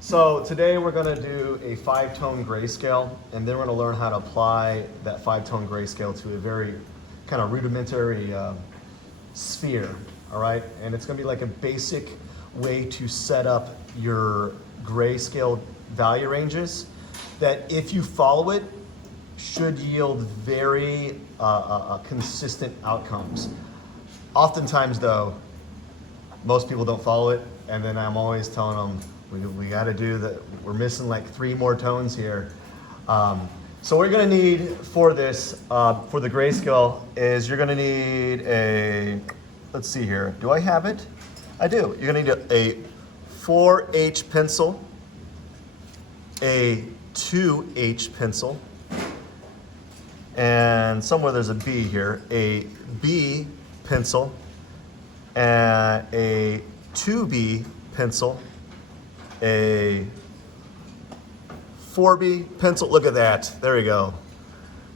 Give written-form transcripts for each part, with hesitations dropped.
So today we're going to do a 5-tone grayscale, and then we're going to learn how to apply that 5-tone grayscale to a very kind of rudimentary sphere, all right? And it's going to be like a basic way to set up your grayscale value ranges that, if you follow it, should yield very consistent outcomes. Oftentimes though, most people don't follow it, and then I'm always telling them, we got to do that. We're missing like 3 more tones here. So what you're going to need for this, for the grayscale, is you're going to need a, let's see here. Do I have it? I do. You're going to need a 4H pencil, a 2H pencil, and somewhere there's a B here, a B pencil, and a 2B pencil, a 4B pencil. Look at that. There you go.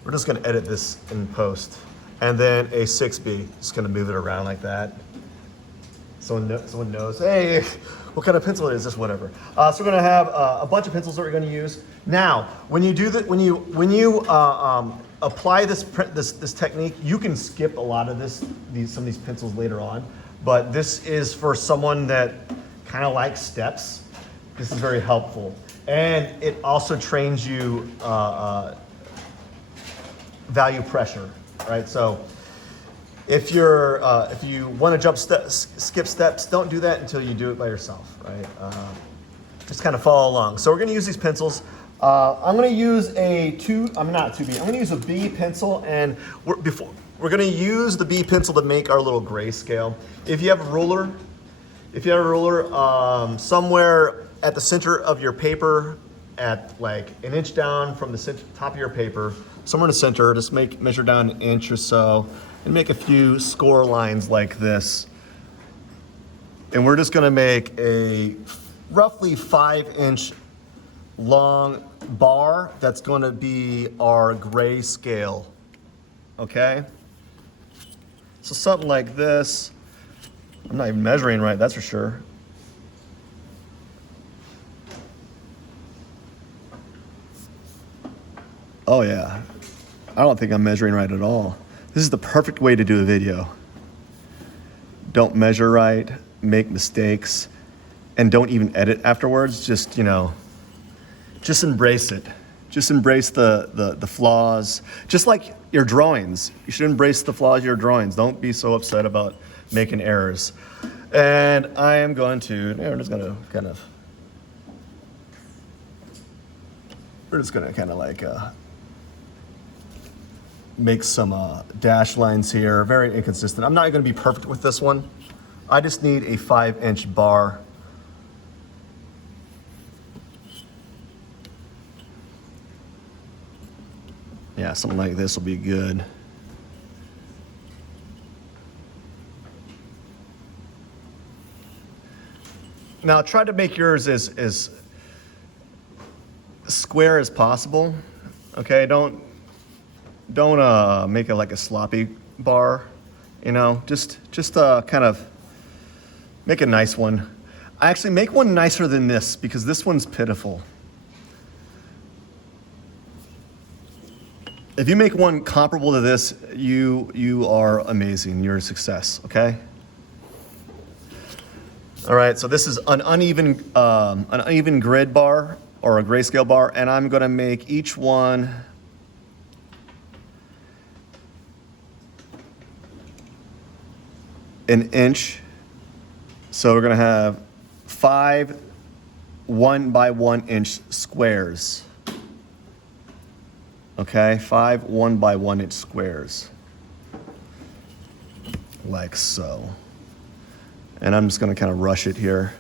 We're just going to edit this in post. And then a 6B. Just going to move it around like that. Someone knows, hey, what kind of pencil is this? Whatever. So we're going to have a bunch of pencils that we're going to use. Now, when you do that, when you apply this technique, you can skip a lot of some of these pencils later on. But this is for someone that kind of likes steps. This is very helpful. And it also trains you value pressure, right? So if you want to skip steps, don't do that until you do it by yourself, right? Just kind of follow along. So we're going to use these pencils. I'm going to use I'm going to use a B pencil, and we're going to use the B pencil to make our little grayscale. If you have a ruler, somewhere at the center of your paper, at like an inch down from the top of your paper, somewhere in the center, just measure down an inch or so, and make a few score lines like this. And we're just gonna make a roughly 5-inch long bar that's gonna be our grayscale, okay? So something like this. I'm not even measuring right, that's for sure. Oh yeah, I don't think I'm measuring right at all. This is the perfect way to do a video. Don't measure right, make mistakes, and don't even edit afterwards. Just embrace it. Just embrace the flaws. Just like your drawings. You should embrace the flaws of your drawings. Don't be so upset about making errors. And we're just gonna kind of like make some dash lines here. Very inconsistent. I'm not gonna be perfect with this one. I just need a 5-inch bar. Yeah, something like this will be good. Now try to make yours as square as possible. Okay, don't make it like a sloppy bar. Just kind of make a nice one. Actually, make one nicer than this, because this one's pitiful. If you make one comparable to this, you are amazing. You're a success. Okay. All right. So this is an uneven grid bar, or a grayscale bar, and I'm going to make each one an inch. So we're going to have 5 1x1 inch squares. Okay, 5 1x1 inch squares. Like so. And I'm just going to kind of rush it here.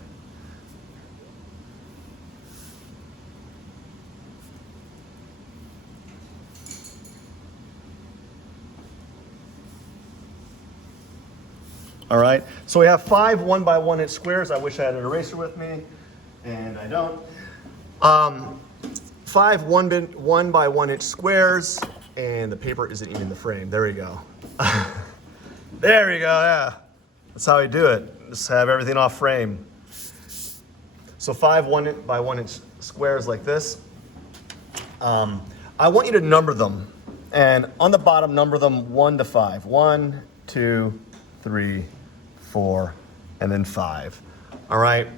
All right, so we have 5 1x1 inch squares. I wish I had an eraser with me, and I don't. 5 1x1 inch squares, and the paper isn't even in the frame. There we go. There we go, yeah. That's how we do it. Just have everything off frame. So 5 1 by 1 inch squares like this. I want you to number them. And on the bottom, number them 1 to 5. 1, 2, 3, 4, and then 5. All right.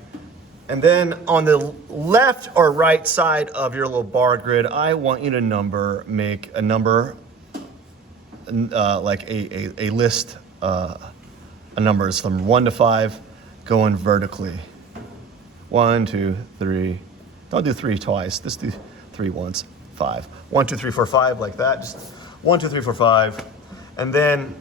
And then on the left or right side of your little bar grid, I want you to make a number, like a list of numbers from 1 to 5 going vertically. 1, 2, 3. Don't do 3 twice. Just do 3 once. 5. 1, 2, 3, 4, 5, like that. Just 1, 2, 3, 4, 5. And then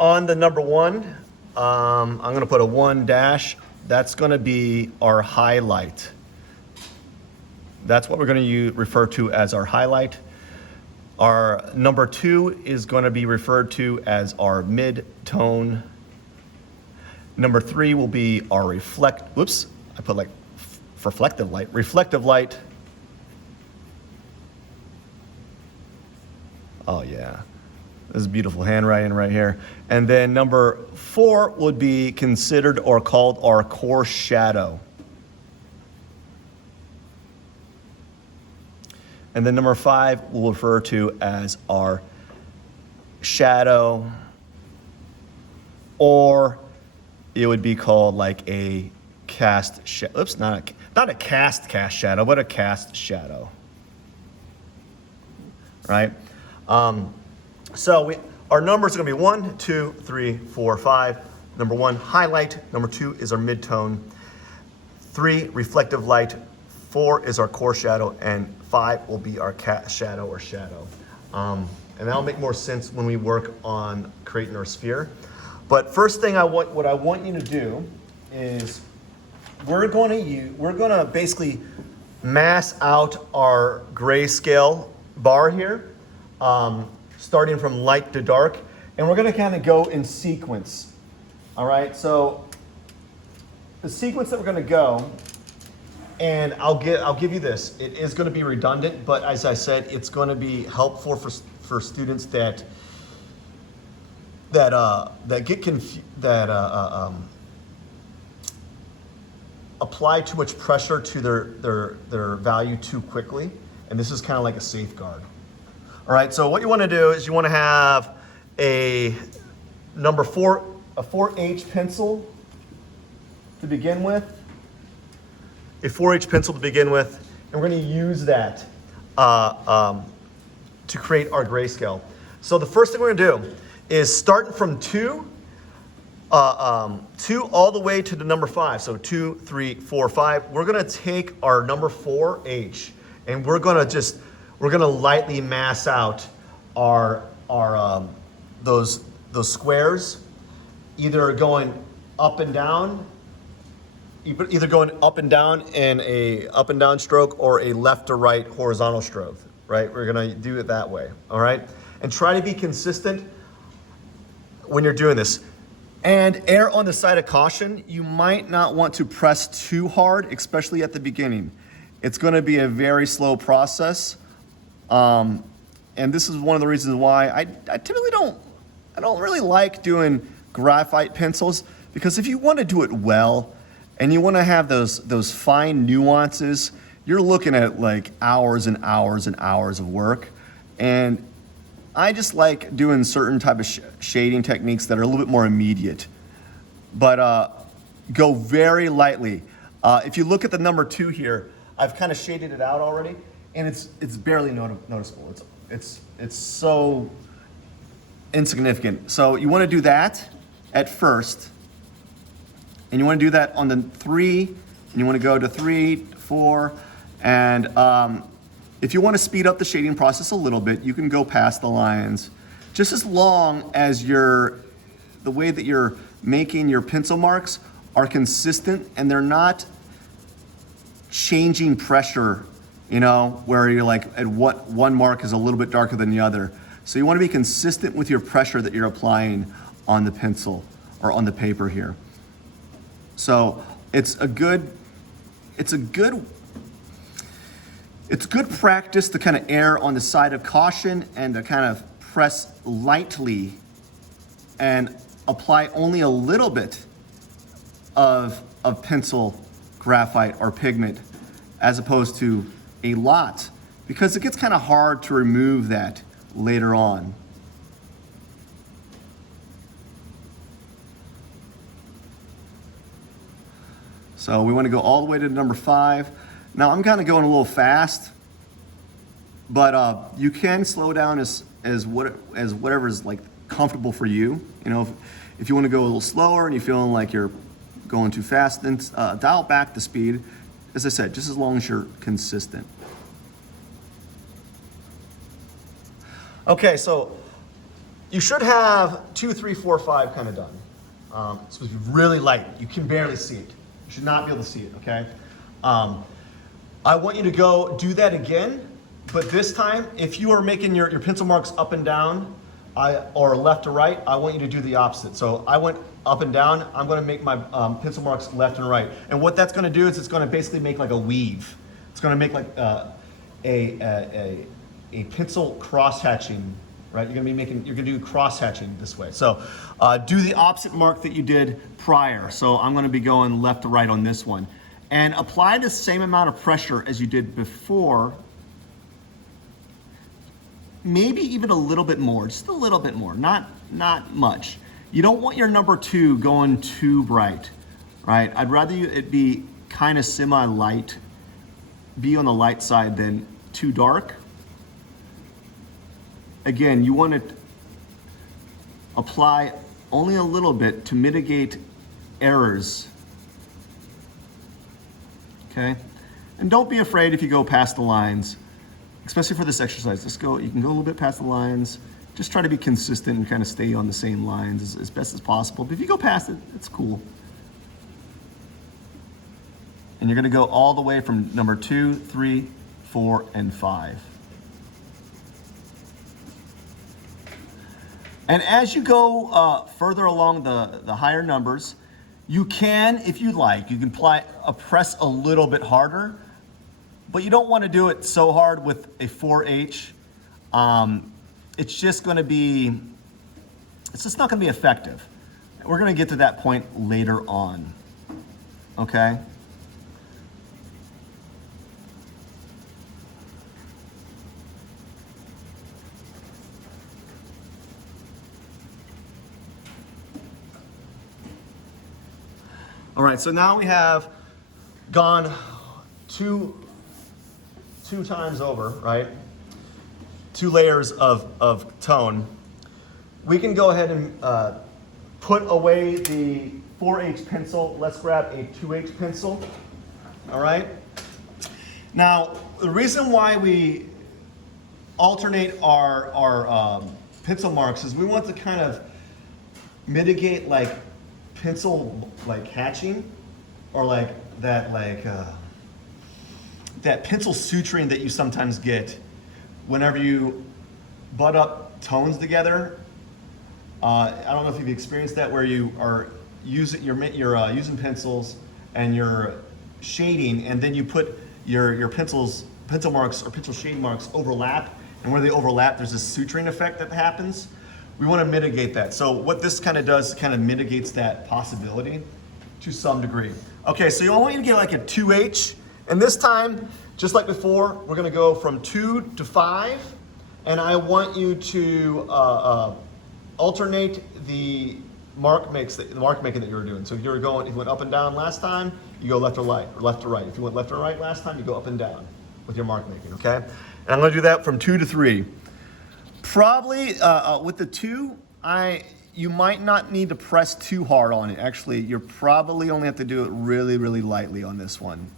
on the number 1, I'm going to put a 1 dash. That's going to be our highlight. That's what we're going to refer to as our highlight. Our number 2 is going to be referred to as our mid-tone. Number 3 will be our reflective light. Reflective light. Oh yeah, this is beautiful handwriting right here. And then number 4 would be considered or called our core shadow. And then number 5 we'll refer to as our shadow, or it would be called like a cast shadow. Oops, not a cast shadow, but a cast shadow. Right? So our numbers are going to be 1, 2, 3, 4, 5. Number 1, highlight. Number 2 is our midtone. 3, reflective light. 4 is our core shadow, and 5 will be our cast shadow or shadow. And that'll make more sense when we work on creating our sphere. But first thing what I want you to do is we're going to basically mass out our grayscale bar here, starting from light to dark, and we're going to kind of go in sequence. All right, so the sequence that we're going to go, and I'll give you this. It is going to be redundant, but as I said, it's going to be helpful for students that get confused, apply too much pressure to their value too quickly, and this is kind of like a safeguard. All right, so what you want to do is you want to have a number 4, a 4H pencil to begin with, and we're going to use that to create our grayscale. So the first thing we're going to do is starting from 2 all the way to the number 5. So 2, 3, 4, 5. We're going to take our number 4H, and we're going to lightly mass out our those squares, either going up and down, in a up and down stroke, or a left to right horizontal stroke. Right? We're going to do it that way. All right, and try to be consistent when you're doing this. And err on the side of caution. You might not want to press too hard, especially at the beginning. It's going to be a very slow process. And this is one of the reasons why I typically don't really like doing graphite pencils, because if you want to do it well and you want to have those fine nuances, you're looking at like hours and hours and hours of work. And I just like doing certain type of shading techniques that are a little bit more immediate, but go very lightly. If you look at the number 2 here, I've kind of shaded it out already, and it's barely noticeable. It's so insignificant. So you want to do that at first, and you want to do that on the 3, and you want to go to 3, 4, and if you want to speed up the shading process a little bit, you can go past the lines, just as long as the way that you're making your pencil marks are consistent and they're not changing pressure, where you're like at what one mark is a little bit darker than the other. So you want to be consistent with your pressure that you're applying on the pencil or on the paper here. So it's good practice to kind of err on the side of caution and to kind of press lightly and apply only a little bit of pencil graphite or pigment as opposed to a lot, because it gets kind of hard to remove that later on. So we want to go all the way to number 5. Now I'm kind of going a little fast, but you can slow down as whatever is like comfortable for you. You know, if you want to go a little slower and you're feeling like you're going too fast, then dial back the speed. As I said, just as long as you're consistent. Okay, so you should have 2, 3, 4, 5 kind of done. It's supposed to be really light. You can barely see it. You should not be able to see it, okay? I want you to go do that again, but this time, if you are making your pencil marks up and down, or left to right, I want you to do the opposite. So I went up and down, I'm gonna make my pencil marks left and right. And what that's gonna do is it's gonna basically make like a weave. It's gonna make like a pencil cross-hatching, right? You're gonna do cross-hatching this way. So do the opposite mark that you did prior. So I'm gonna be going left to right on this one. And apply the same amount of pressure as you did before, maybe even a little bit more, just a little bit more, not much. You don't want your number 2 going too bright, right? I'd rather it be kind of semi-light, be on the light side than too dark. Again, you want to apply only a little bit to mitigate errors. Okay? And don't be afraid if you go past the lines, especially for this exercise. You can go a little bit past the lines. Just try to be consistent and kind of stay on the same lines as best as possible. But if you go past it, it's cool. And you're gonna go all the way from number 2, 3, 4, and 5. And as you go further along the higher numbers, you can, if you like, you can press a little bit harder, but you don't want to do it so hard with a 4H. It's just not going to be effective. We're going to get to that point later on, okay? All right, so now we have gone two times over, right? 2 layers of tone. We can go ahead and put away the 4H pencil. Let's grab a 2H pencil, all right? Now, the reason why we alternate our pencil marks is we want to kind of mitigate like pencil like hatching, or like that pencil suturing that you sometimes get whenever you butt up tones together. I don't know if you've experienced that, where you are using using pencils and you're shading, and then you put your pencil marks or pencil shade marks overlap, and where they overlap, there's this suturing effect that happens. We want to mitigate that. So what this kind of does, kind of mitigates that possibility to some degree. Okay, so you want you to get like a 2H, and this time, just like before, we're going to go from 2 to 5, and I want you to alternate the mark making that you were doing. So if you went up and down last time, you go left or right, or left to right. If you went left or right last time, you go up and down with your mark making, okay? And I'm going to do that from 2 to 3. Probably with the 2, you might not need to press too hard on it. Actually, you probably only have to do it really, really lightly on this one,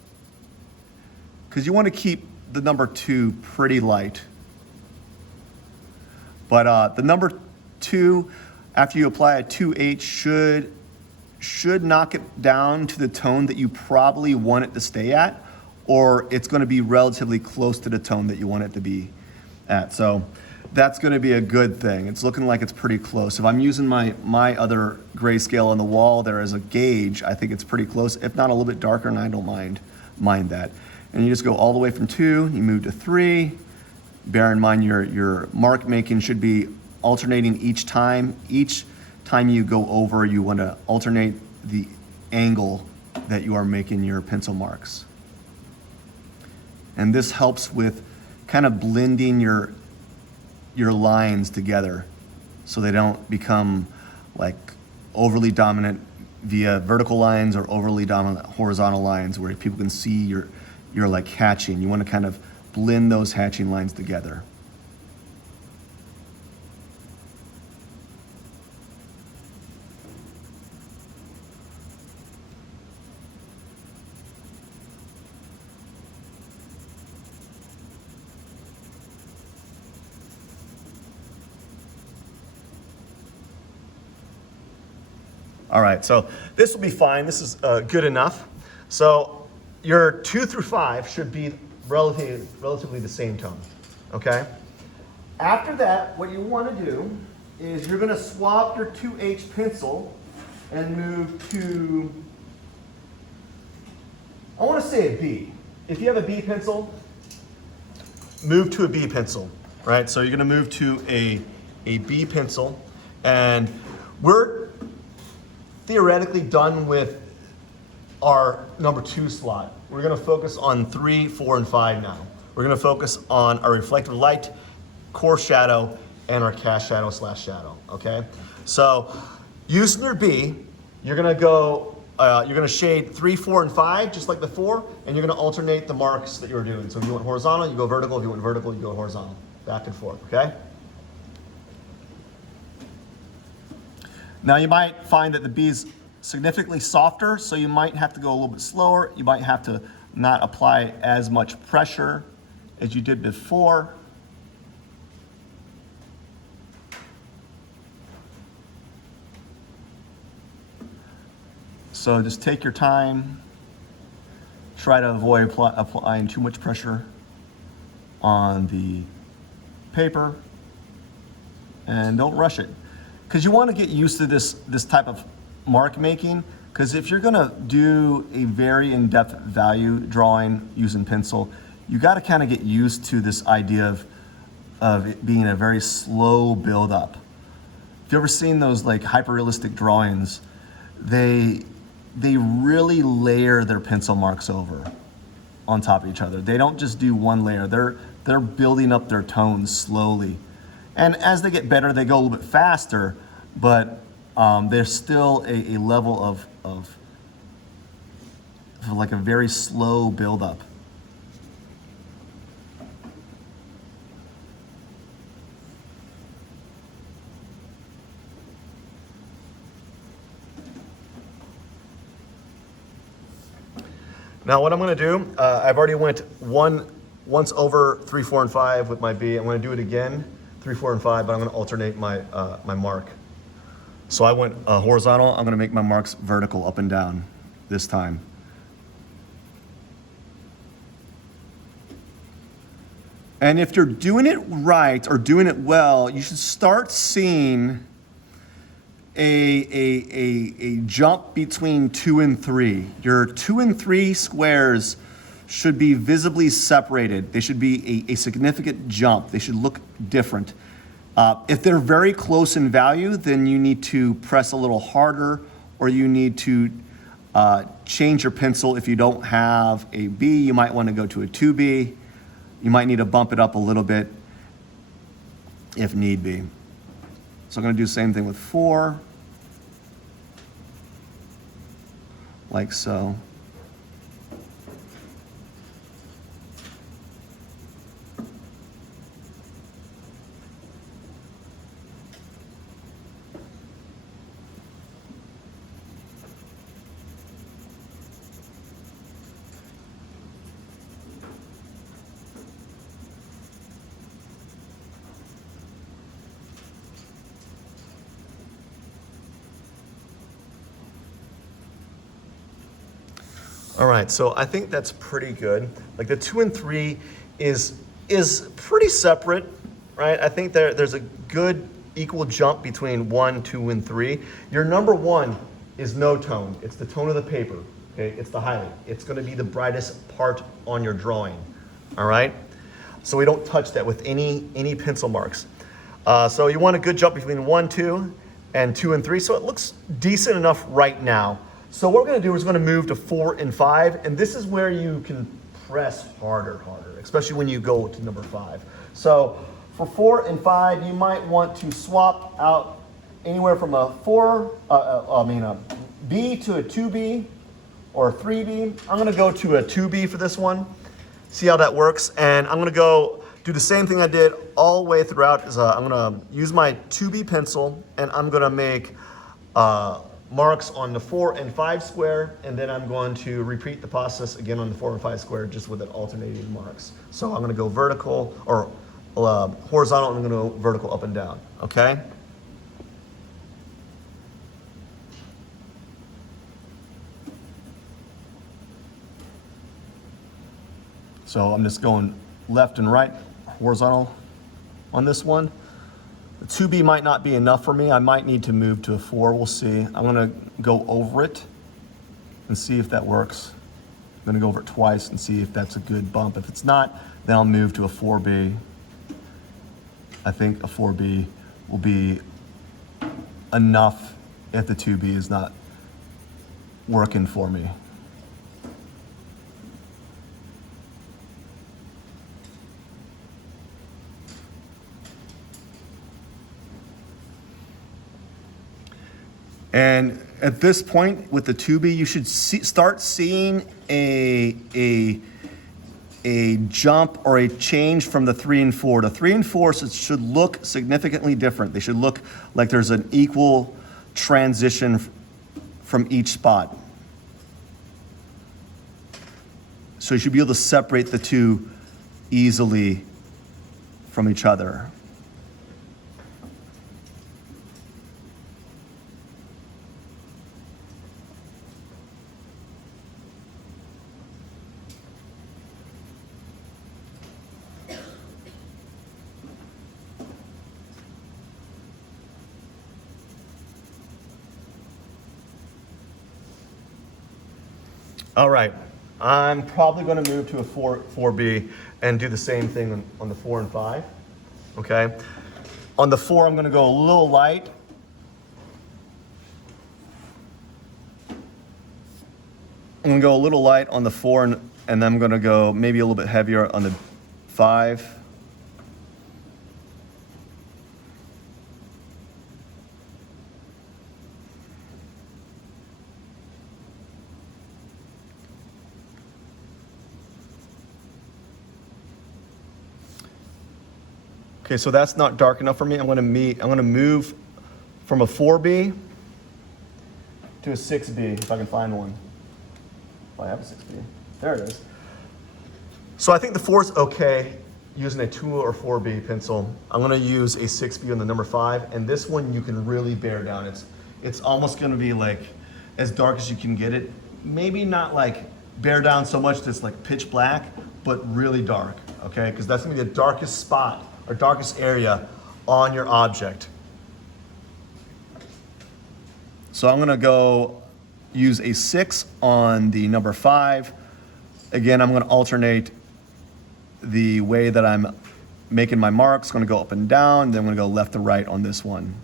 because you want to keep the number 2 pretty light. But the number 2, after you apply a 2H, should knock it down to the tone that you probably want it to stay at, or it's going to be relatively close to the tone that you want it to be at. So that's going to be a good thing. It's looking like it's pretty close. If I'm using my other grayscale on the wall there as a gauge, I think it's pretty close, if not a little bit darker, and I don't mind that. And you just go all the way from 2, you move to 3. Bear in mind your mark making should be alternating each time. Each time you go over, you want to alternate the angle that you are making your pencil marks. And this helps with kind of blending your lines together so they don't become like overly dominant via vertical lines or overly dominant horizontal lines where people can see your like hatching. You want to kind of blend those hatching lines together. All right, so this will be fine. This is good enough. So your 2 through 5 should be relatively the same tone, okay? After that, what you want to do is you're going to swap your 2H pencil and move to, I want to say a B. If you have a B pencil, move to a B pencil, right? So you're going to move to a B pencil, and we're theoretically done with our number 2 slot. We're gonna focus on 3, 4, and 5 now. We're gonna focus on our reflective light, core shadow, and our cast shadow / shadow, okay? So using your B, you're gonna go, you're gonna shade 3, 4, and 5, just like before, and you're gonna alternate the marks that you were doing. So if you went horizontal, you go vertical. If you went vertical, you go horizontal. Back and forth, okay? Now you might find that the B is significantly softer, so you might have to go a little bit slower. You might have to not apply as much pressure as you did before. So just take your time. Try to avoid applying too much pressure on the paper, and don't rush it. Because you want to get used to this type of mark making, because if you're going to do a very in-depth value drawing using pencil, you got to kind of get used to this idea of it being a very slow build-up. If you've ever seen those like hyper-realistic drawings, they really layer their pencil marks over on top of each other. They don't just do one layer. They're building up their tones slowly. And as they get better, they go a little bit faster, but there's still a level of like a very slow buildup. Now what I'm going to do, I've already went once over 3, 4, and 5 with my B. I'm going to do it again, 3, 4, and 5, but I'm going to alternate my mark. So I went horizontal. I'm going to make my marks vertical, up and down this time. And if you're doing it right or doing it well, you should start seeing a jump between 2 and 3. Your 2 and 3 squares should be visibly separated. They should be a significant jump. They should look different. If they're very close in value, then you need to press a little harder, or you need to change your pencil. If you don't have a B, you might want to go to a 2B. You might need to bump it up a little bit if need be. So I'm going to do the same thing with 4, like so. All right, so I think that's pretty good. Like the 2 and 3 is pretty separate, right? I think there's a good equal jump between 1, 2, and 3. Your number 1 is no tone. It's the tone of the paper, okay? It's the highlight. It's gonna be the brightest part on your drawing, all right? So we don't touch that with any pencil marks. So you want a good jump between 1, 2, and 2 and 3. So it looks decent enough right now. So what we're gonna do is we're gonna move to 4 and 5, and this is where you can press harder, especially when you go to number 5. So for 4 and 5, you might want to swap out anywhere from a B to a 2B or a 3B. I'm gonna go to a 2B for this one, see how that works, and I'm gonna go do the same thing I did all the way throughout. I'm gonna use my 2B pencil, and I'm gonna make marks on the 4 and 5 square, and then I'm going to repeat the process again on the 4 and 5 square, just with it alternating marks. So I'm gonna go vertical, or horizontal, and I'm gonna go vertical up and down, okay? So I'm just going left and right, horizontal on this one. The 2B might not be enough for me. I might need to move to a 4, we'll see. I'm gonna go over it and see if that works. I'm gonna go over it twice and see if that's a good bump. If it's not, then I'll move to a 4B. I think a 4B will be enough if the 2B is not working for me. And at this point with the 2B, you should start seeing a jump or a change from the 3 and 4. The 3 and 4 should look significantly different. They should look like there's an equal transition from each spot. So you should be able to separate the two easily from each other. All right, I'm probably going to move to a 4B and do the same thing on the 4 and 5, okay? On the 4, I'm going to go a little light. I'm going to go a little light on the 4, and then I'm going to go maybe a little bit heavier on the 5. Okay, so that's not dark enough for me. I'm gonna move from a 4B to a 6B, if I can find one. If I have a 6B. There it is. So I think the 4 is okay using a 2 or 4B pencil. I'm gonna use a 6B on the number 5, and this one you can really bear down. It's almost gonna be like as dark as you can get it. Maybe not like bear down so much that it's like pitch black, but really dark, okay? Because that's gonna be the darkest spot or darkest area on your object. So I'm gonna go use a 6 on the number 5. Again, I'm gonna alternate the way that I'm making my marks. Gonna go up and down, then I'm gonna go left to right on this one.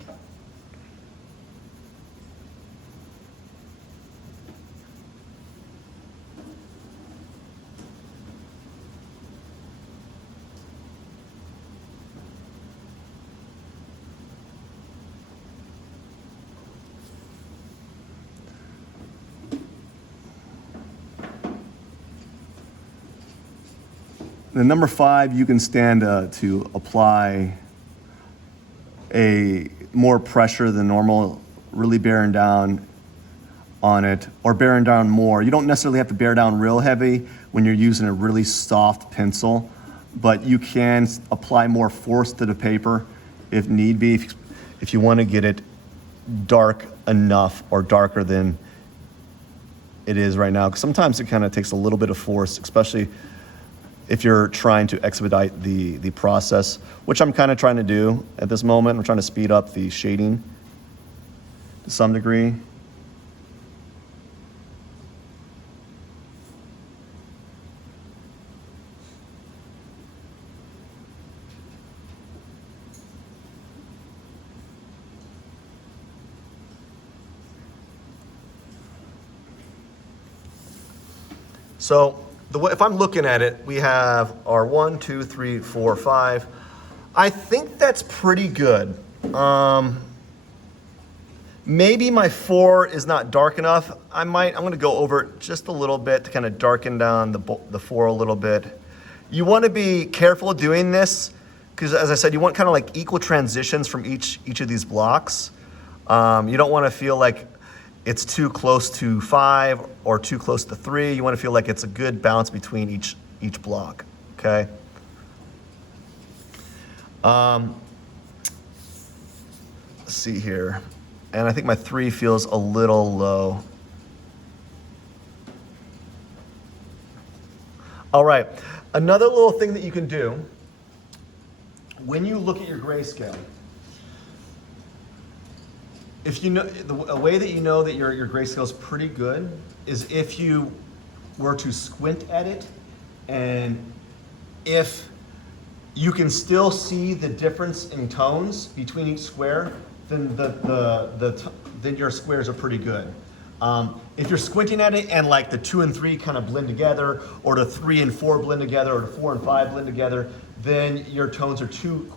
The number 5, you can stand to apply a more pressure than normal, really bearing down on it, or bearing down more. You don't necessarily have to bear down real heavy when you're using a really soft pencil, but you can apply more force to the paper if need be, if you want to get it dark enough or darker than it is right now. Because sometimes it kind of takes a little bit of force, especially if you're trying to expedite the process, which I'm kind of trying to do at this moment. I'm trying to speed up the shading to some degree. So if I'm looking at it, we have our 1, 2, 3, 4, 5. I think that's pretty good. Maybe my 4 is not dark enough. I'm gonna go over it just a little bit to kind of darken down the 4 a little bit. You wanna be careful doing this because, as I said, you want kind of like equal transitions from each of these blocks. You don't wanna feel like it's too close to 5 or too close to 3. You wanna feel like it's a good balance between each block, okay? Let's see here. And I think my 3 feels a little low. All right, another little thing that you can do when you look at your grayscale, if you know a way that you know that your grayscale is pretty good is if you were to squint at it, and if you can still see the difference in tones between each square, then then your squares are pretty good. If you're squinting at it and like the 2 and 3 kind of blend together, or the 3 and 4 blend together, or the 4 and 5 blend together, then your tones are too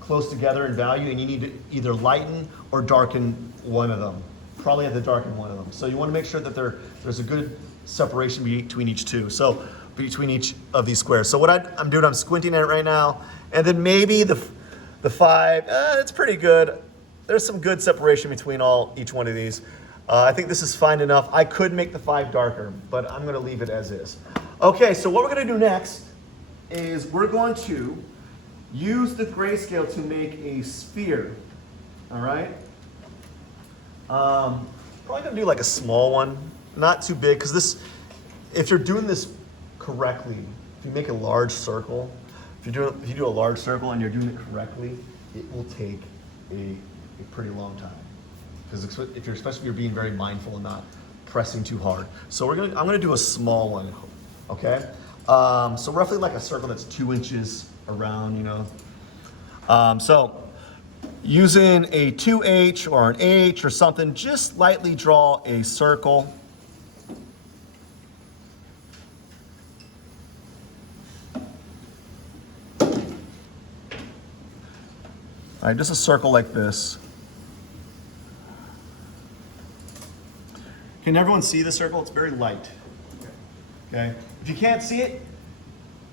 close together in value, and you need to either lighten or darken one of them. Probably have to darken one of them. So you want to make sure that there's a good separation between each two. So between each of these squares. So what I'm doing, I'm squinting at it right now, and then maybe the 5, it's pretty good. There's some good separation between each one of these. I think this is fine enough. I could make the 5 darker, but I'm gonna leave it as is. Okay, so what we're gonna do next is we're going to use the grayscale to make a sphere, all right? Probably gonna do like a small one, not too big, because this, if you're doing this correctly, if you make a large circle, if you do a large circle and you're doing it correctly, it will take a pretty long time. Because especially if you're being very mindful and not pressing too hard. So I'm gonna do a small one, okay? So roughly like a circle that's 2 inches around, you know. So using a 2H or an H or something, just lightly draw a circle. All right, just a circle like this. Can everyone see the circle? It's very light. Okay? If you can't see it,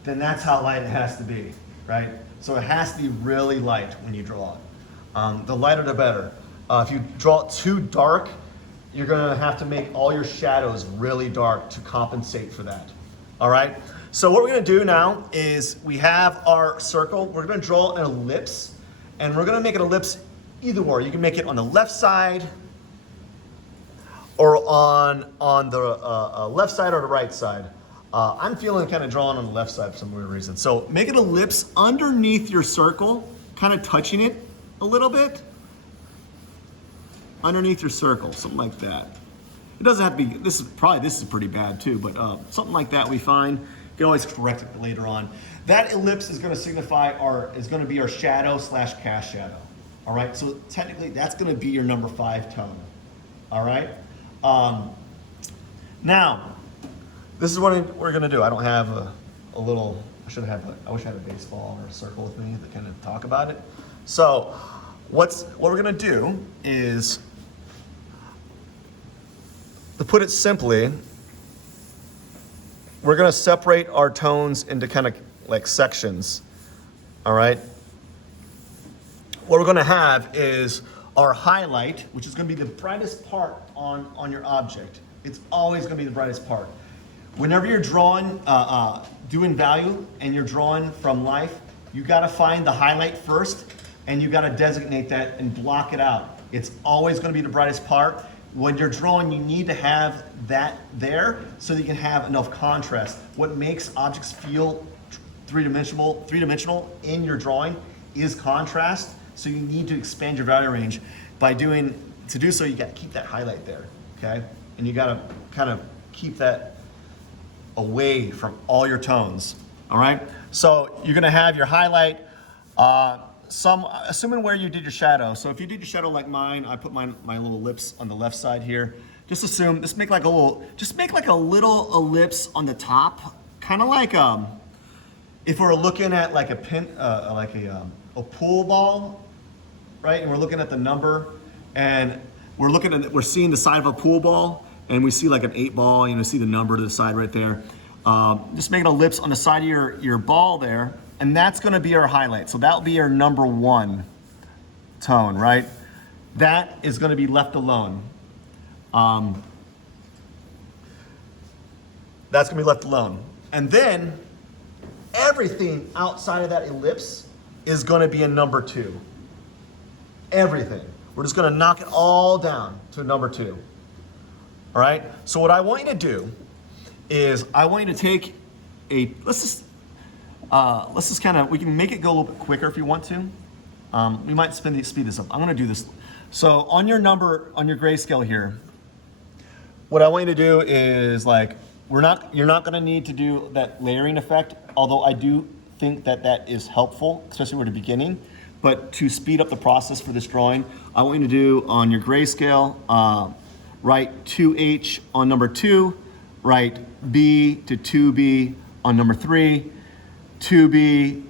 then that's how light it has to be, right? So it has to be really light when you draw it. The lighter the better. If you draw it too dark, you're gonna have to make all your shadows really dark to compensate for that. All right? So what we're gonna do now is we have our circle. We're gonna draw an ellipse, and we're gonna make an ellipse either or. You can make it on the left side, or on the left side or the right side. I'm feeling kind of drawn on the left side for some weird reason. So make an ellipse underneath your circle, kind of touching it a little bit. Underneath your circle, something like that. It doesn't have to be, this is pretty bad too, but something like that we find. You can always correct it later on. That ellipse is gonna signify is gonna be our shadow / cast shadow. All right, so technically that's gonna be your number 5 tone. All right? Now, this is what we're gonna do. I don't have a little, I wish I had a baseball or a circle with me that kind of talk about it. So, what we're gonna do is, to put it simply, we're gonna separate our tones into kind of like sections, all right? What we're gonna have is our highlight, which is gonna be the brightest part on your object. It's always gonna be the brightest part. Whenever you're drawing, doing value, and you're drawing from life, you gotta find the highlight first, and you gotta designate that and block it out. It's always gonna be the brightest part. When you're drawing, you need to have that there so that you can have enough contrast. What makes objects feel three-dimensional in your drawing is contrast, so you need to expand your value range. To do so, you gotta keep that highlight there, okay? And you gotta kind of keep that away from all your tones, all right? So you're gonna have your highlight, assuming where you did your shadow. So if you did your shadow like mine, I put my little ellipse on the left side here just assume, just make like a little ellipse on the top, kind of like if we're looking at like a a pool ball, right? And we're looking at the number, and we're seeing the side of a pool ball, and we see like an 8 ball, you know, see the number to the side right there. Just make an ellipse on the side of your ball there, and that's gonna be our highlight. So that'll be our number 1 tone, right? That is gonna be left alone. That's gonna be left alone. And then everything outside of that ellipse is gonna be a number 2. Everything. We're just gonna knock it all down to number 2. All right? So what I want you to do is I want you to take let's just kind of, we can make it go a little bit quicker if you want to. We might speed this up. I'm gonna do this. So on your grayscale here, what I want you to do is like, you're not gonna need to do that layering effect, although I do think that is helpful, especially at the beginning. But to speed up the process for this drawing, I want you to do on your grayscale, write 2H on number 2, write B to 2B on number 3, 2B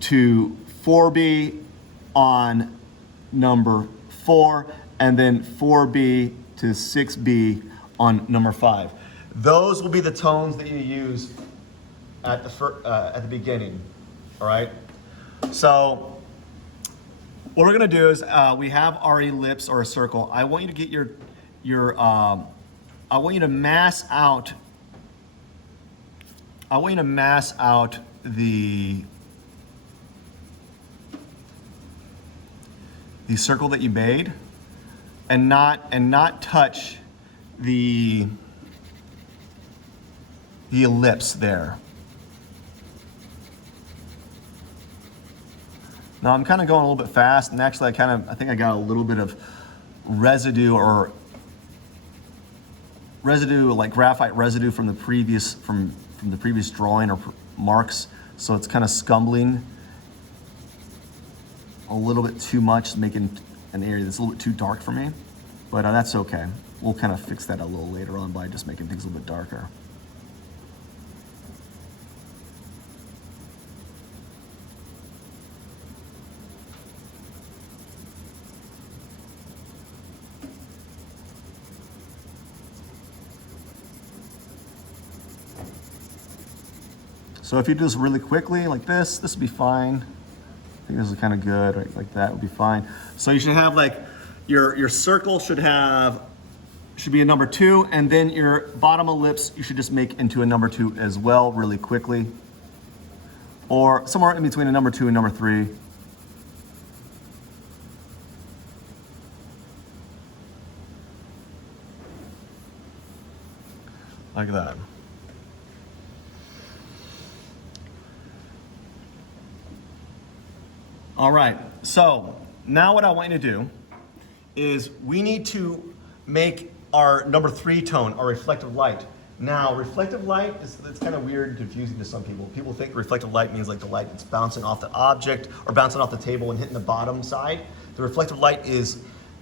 to 4B on number 4, and then 4B to 6B on number 5. Those will be the tones that you use at the beginning, all right? So what we're gonna do is we have our ellipse or a circle. I want you to get I want you to mass out the circle that you made, and not touch the ellipse there. Now I'm kind of going a little bit fast, and actually I think I got a little bit of residue like graphite residue from the previous drawing or marks, so it's kind of scumbling a little bit too much, making an area that's a little bit too dark for me, but that's okay. We'll kind of fix that a little later on by just making things a little bit darker. So if you do this really quickly like this would be fine. I think this is kind of good, right? Like that would be fine. So you should have like, your circle should be a number 2, and then your bottom ellipse you should just make into a number 2 as well really quickly. Or somewhere in between a number 2 and number 3. Like that. All right, so now what I want you to do is we need to make our number 3 tone, our reflective light. Now, reflective light it's kind of weird and confusing to some people. People think reflective light means like the light that's bouncing off the object or bouncing off the table and hitting the bottom side. The reflective light is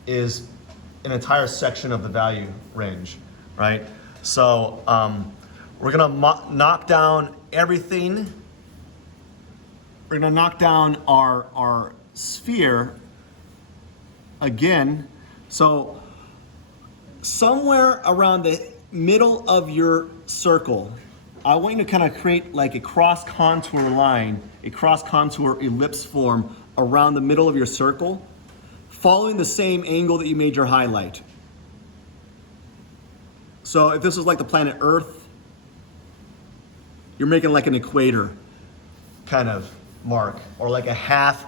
an entire section of the value range, right? So we're gonna knock down everything. We're gonna knock down our sphere again. So somewhere around the middle of your circle, I want you to kind of create like a cross contour line, a cross contour ellipse form around the middle of your circle, following the same angle that you made your highlight. So if this was like the planet Earth, you're making like an equator kind of mark, or like a half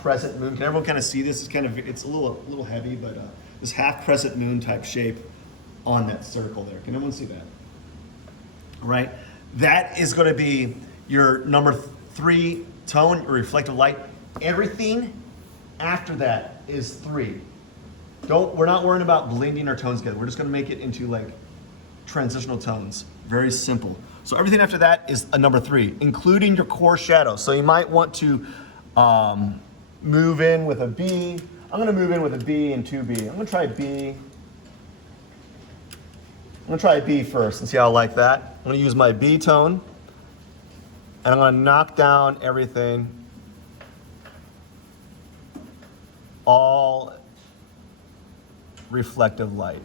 crescent moon. Can everyone kind of see this? It's a little heavy, but this half crescent moon type shape on that circle there. Can everyone see that? All right, that is going to be your number 3 tone, your reflective light. Everything after that is 3. We're not worrying about blending our tones together. We're just going to make it into like transitional tones. Very simple. So everything after that is a number 3, including your core shadow. So you might want to move in with a B. I'm gonna move in with a B and 2B. I'm gonna try B. I'm gonna try a B first and see how I like that. I'm gonna use my B tone, and I'm gonna knock down everything, all reflective light.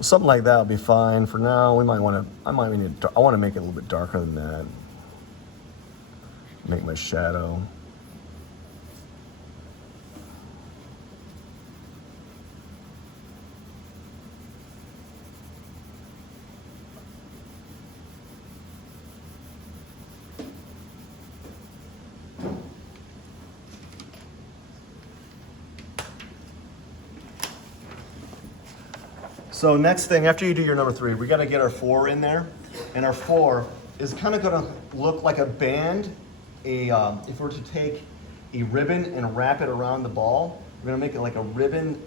Something like that would be fine for now. We might want to, I want to make it a little bit darker than that. Make my shadow. So next thing, after you do your number 3, we got to get our 4 in there. And our 4 is kind of going to look like a band. If we were to take a ribbon and wrap it around the ball, we're going to make it like a ribbon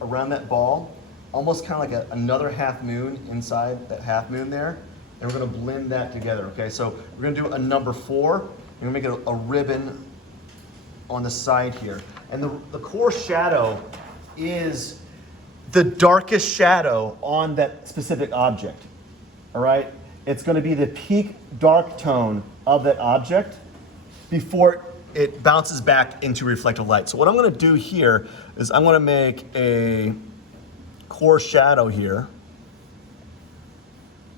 around that ball, almost kind of like another half moon inside that half moon there. And we're going to blend that together, okay? So we're going to do a number 4, and we're going to make it a ribbon on the side here. And the core shadow is the darkest shadow on that specific object, all right? It's gonna be the peak dark tone of that object before it bounces back into reflective light. So what I'm gonna do here is I'm gonna make a core shadow here,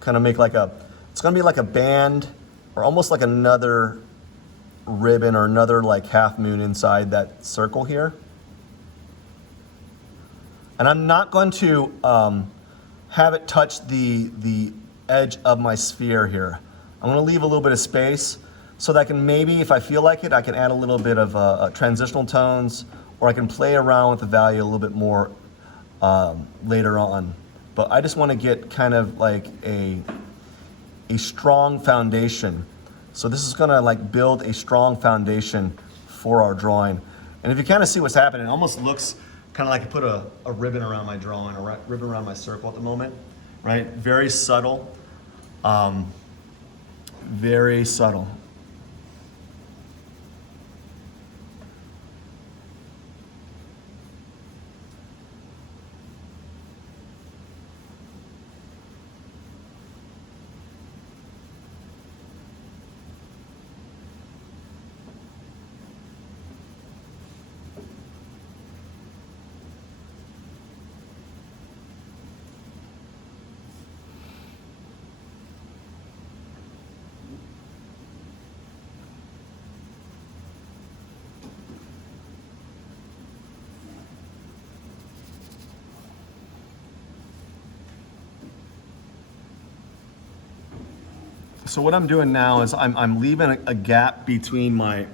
kind of make like it's gonna be like a band or almost like another ribbon or another like half moon inside that circle here. And I'm not going to have it touch the edge of my sphere here. I'm going to leave a little bit of space so that I can maybe, if I feel like it, I can add a little bit of transitional tones, or I can play around with the value a little bit more later on. But I just want to get kind of like a strong foundation. So this is going to like build a strong foundation for our drawing. And if you kind of see what's happening, it almost looks kind of like I put a ribbon around my drawing, a ribbon around my circle at the moment, right? Very subtle, very subtle. So what I'm doing now is I'm leaving a gap between my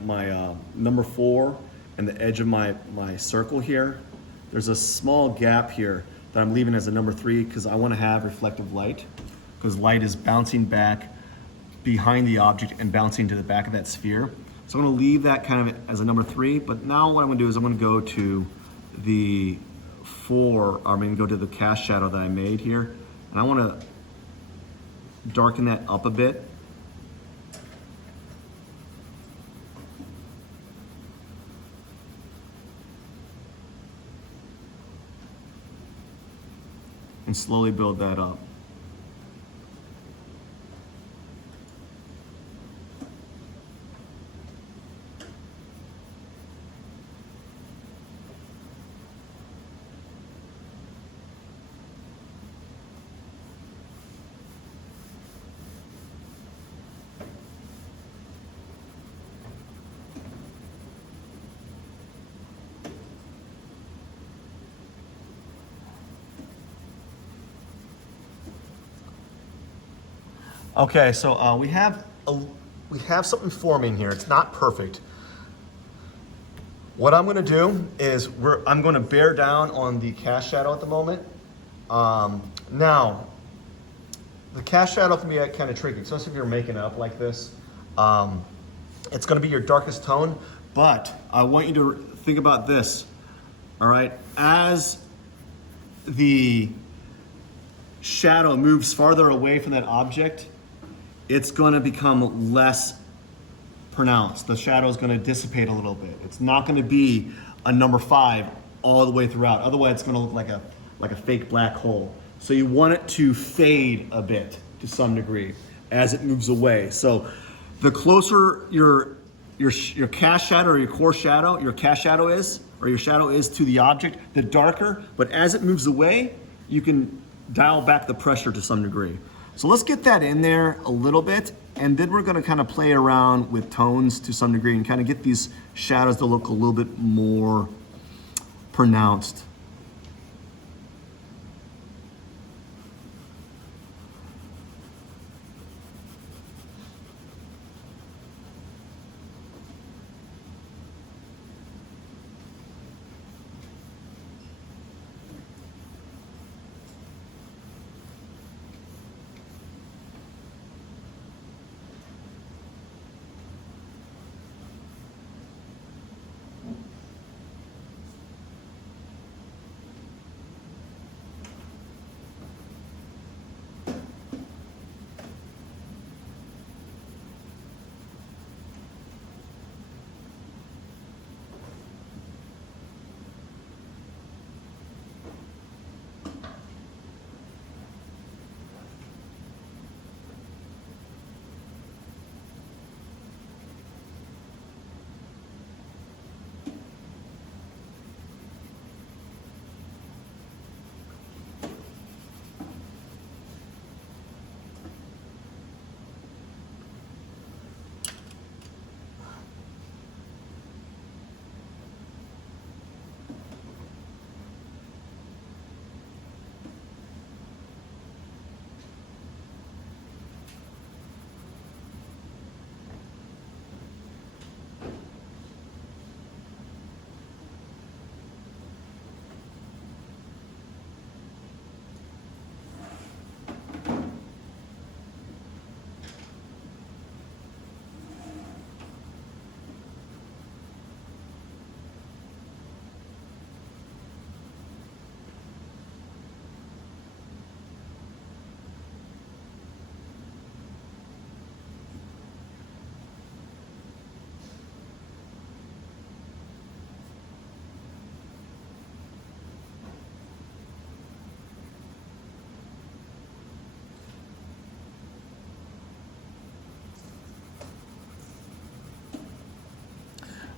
number 4 and the edge of my circle here. There's a small gap here that I'm leaving as a number 3 because I want to have reflective light, because light is bouncing back behind the object and bouncing to the back of that sphere. So I'm going to leave that kind of as a number 3, but now what I'm going to do is I'm going to go to the 4, I'm going to go to the cast shadow that I made here, and I want to darken that up a bit. And slowly build that up. Okay, so we have something forming here. It's not perfect. What I'm going to do is I'm going to bear down on the cast shadow at the moment. Now, the cast shadow can be kind of tricky, especially if you're making it up like this. It's gonna be your darkest tone, but I want you to think about this, all right? As the shadow moves farther away from that object, it's gonna become less pronounced. The shadow is gonna dissipate a little bit. It's not gonna be a number 5 all the way throughout. Otherwise, it's gonna look like a fake black hole. So you want it to fade a bit to some degree as it moves away. So the closer your cast shadow or your core shadow, your cast shadow is, or your shadow is to the object, the darker, but as it moves away, you can dial back the pressure to some degree. So let's get that in there a little bit, and then we're gonna kind of play around with tones to some degree and kind of get these shadows to look a little bit more pronounced.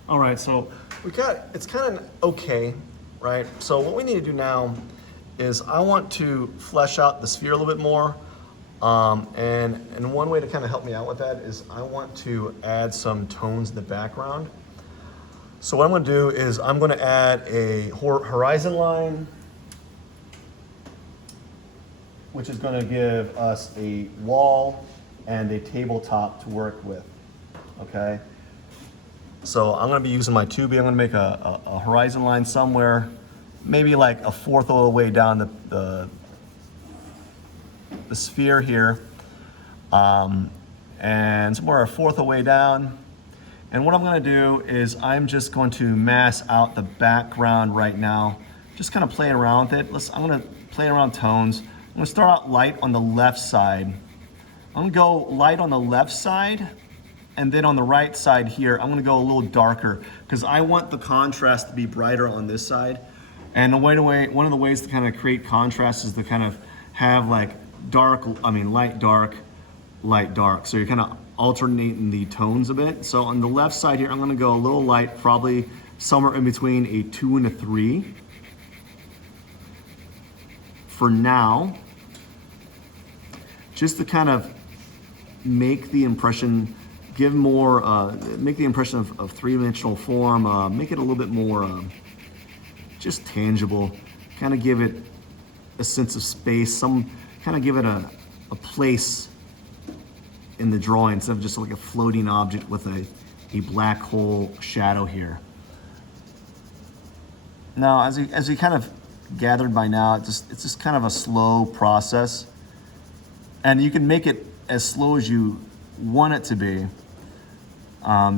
All right, so it's kind of okay, right? So what we need to do now is I want to flesh out the sphere a little bit more. And one way to kind of help me out with that is I want to add some tones in the background. So what I'm gonna do is I'm gonna add a horizon line, which is gonna give us a wall and a tabletop to work with, okay? So I'm gonna be using my 2B. I'm gonna make a horizon line somewhere, maybe like a fourth of the way down the sphere here, and somewhere a fourth of the way down. And what I'm gonna do is I'm just going to mask out the background right now, just kind of playing around with it. I'm gonna play around tones. I'm gonna start out light on the left side. I'm gonna go light on the left side, and then on the right side here, I'm gonna go a little darker because I want the contrast to be brighter on this side. And one of the ways to kind of create contrast is to kind of have like light, dark, light, dark. So you're kind of alternating the tones a bit. So on the left side here, I'm gonna go a little light, probably somewhere in between a 2 and a 3. For now, just to kind of make the impression, make the impression of three-dimensional form, make it a little bit more just tangible, kind of give it a sense of space, kind of give it a place in the drawing instead of just like a floating object with a black hole shadow here. Now, as you kind of gathered by now, it's just kind of a slow process. And you can make it as slow as you want it to be,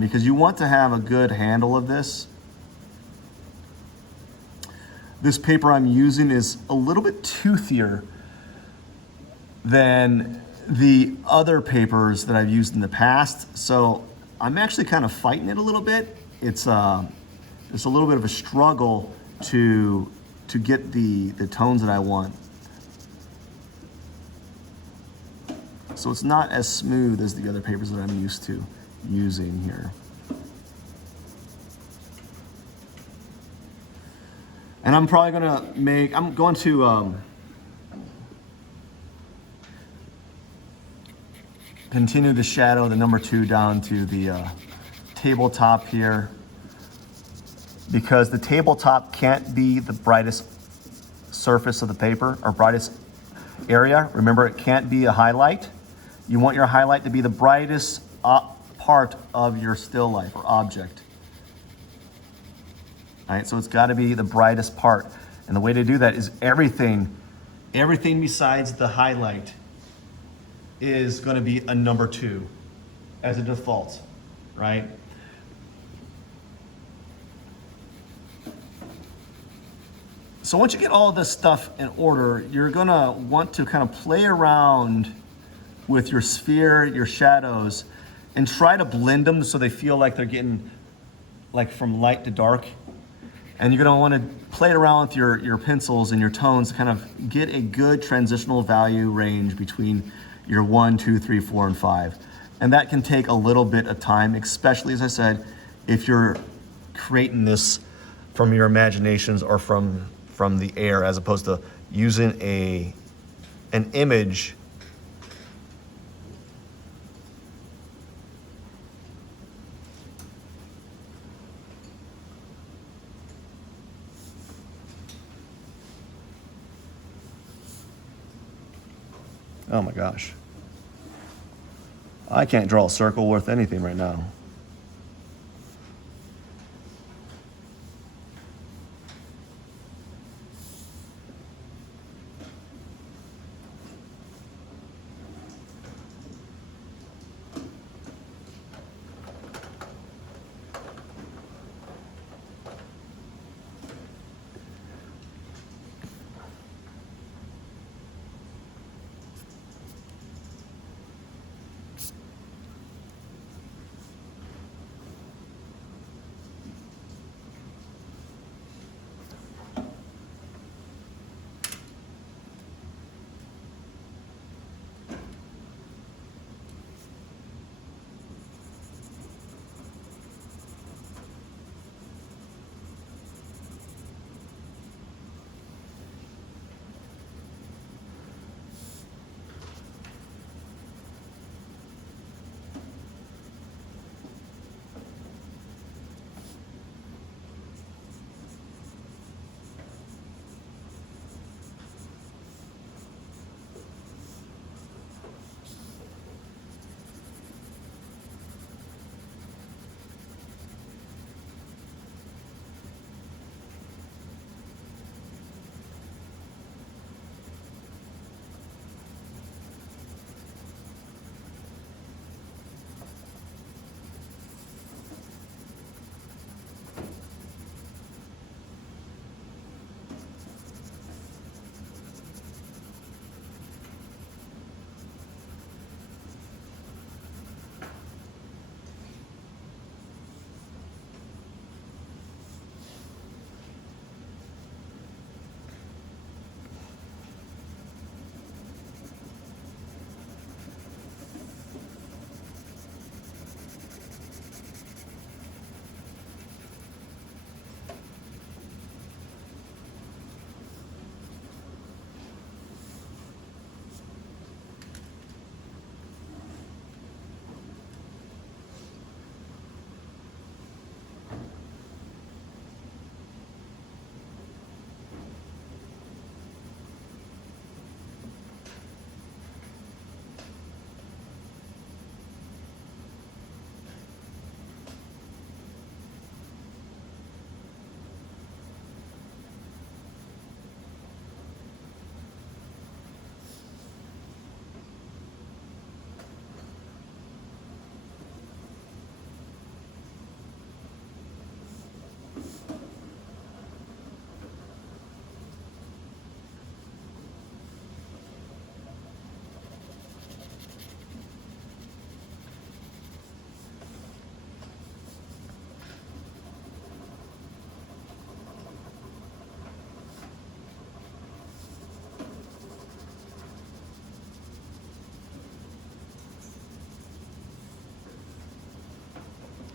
because you want to have a good handle of this. This paper I'm using is a little bit toothier than the other papers that I've used in the past. So I'm actually kind of fighting it a little bit. It's a little bit of a struggle to get the tones that I want. So it's not as smooth as the other papers that I'm used to using here. And I'm probably I'm going to continue to shadow the number 2 down to the tabletop here, because the tabletop can't be the brightest surface of the paper or brightest area. Remember, it can't be a highlight. You want your highlight to be the brightest part of your still life or object. All right, so it's got to be the brightest part. And the way to do that is everything besides the highlight is going to be a number 2 as a default, right? So once you get all this stuff in order, you're going to want to kind of play around with your sphere, your shadows, and try to blend them so they feel like they're getting like from light to dark. And you're gonna wanna play around with your pencils and your tones to kind of get a good transitional value range between your 1, 2, 3, 4, and 5. And that can take a little bit of time, especially, as I said, if you're creating this from your imaginations or from the air, as opposed to using an image Oh my gosh. I can't draw a circle worth anything right now.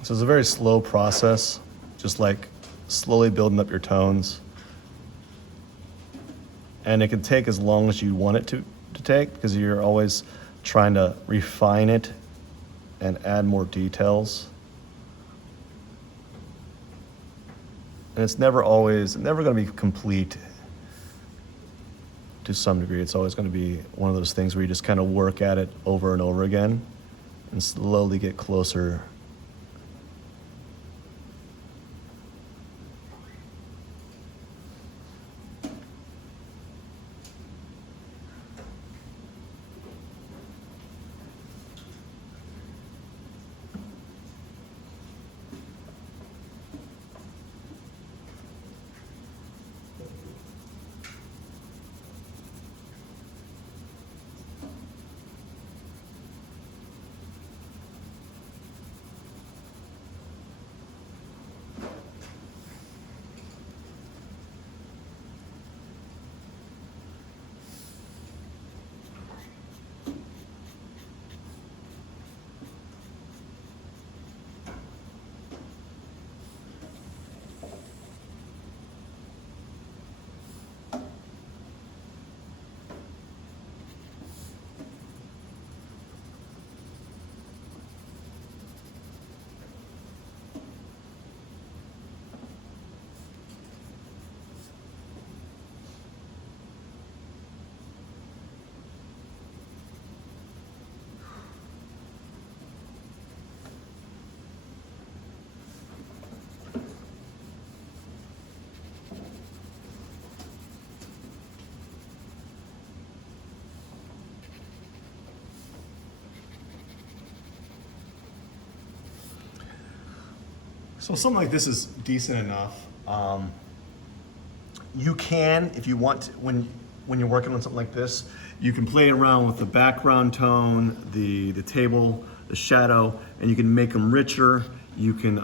So it's a very slow process, just like slowly building up your tones. And it can take as long as you want it to take, because you're always trying to refine it and add more details. And it's never going to be complete to some degree. It's always going to be one of those things where you just kind of work at it over and over again and slowly get closer. So something like this is decent enough. You can, if you want, when you're working on something like this, you can play around with the background tone, the table, the shadow, and you can make them richer. You can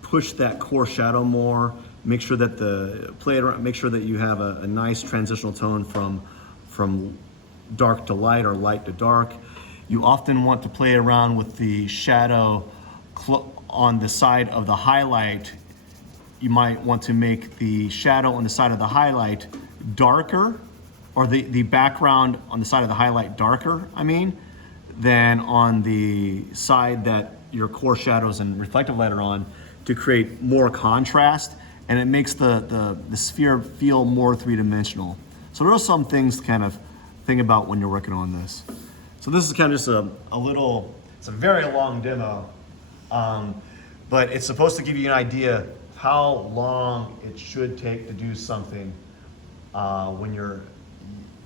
push that core shadow more. Make sure that make sure that you have a nice transitional tone from dark to light or light to dark. You often want to play around with the shadow on the side of the highlight. You might want to make the shadow on the side of the highlight darker, or the background on the side of the highlight darker, than on the side that your core shadows and reflective light are on, to create more contrast, and it makes the sphere feel more three-dimensional. So there are some things to kind of think about when you're working on this. So this is kind of just it's a very long demo, but it's supposed to give you an idea how long it should take to do something when you're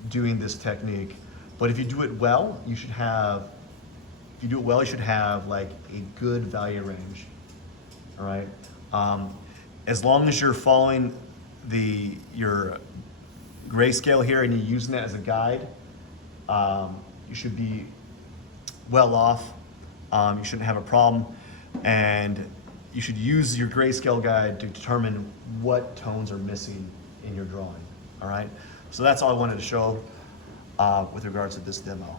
doing this technique. But if you do it well, you should have like a good value range. All right. As long as you're following your grayscale here and you're using that as a guide, you should be well off. You shouldn't have a problem, and you should use your grayscale guide to determine what tones are missing in your drawing. All right. So that's all I wanted to show with regards to this demo.